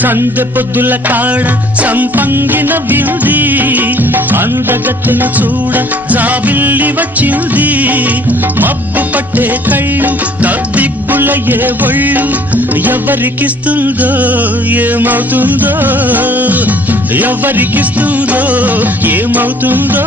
సందె పొద్దుల కాడ సంపంగిన వింది అందగత్తెను చూడ జాబిల్లి వచ్చింది మబ్బు పట్టే కళ్ళు తద్దిబ్బుల ఏ ఒళ్ళు ఎవరికిస్తుందో ఏమవుతుందో ఎవరికిస్తుందో ఏమవుతుందో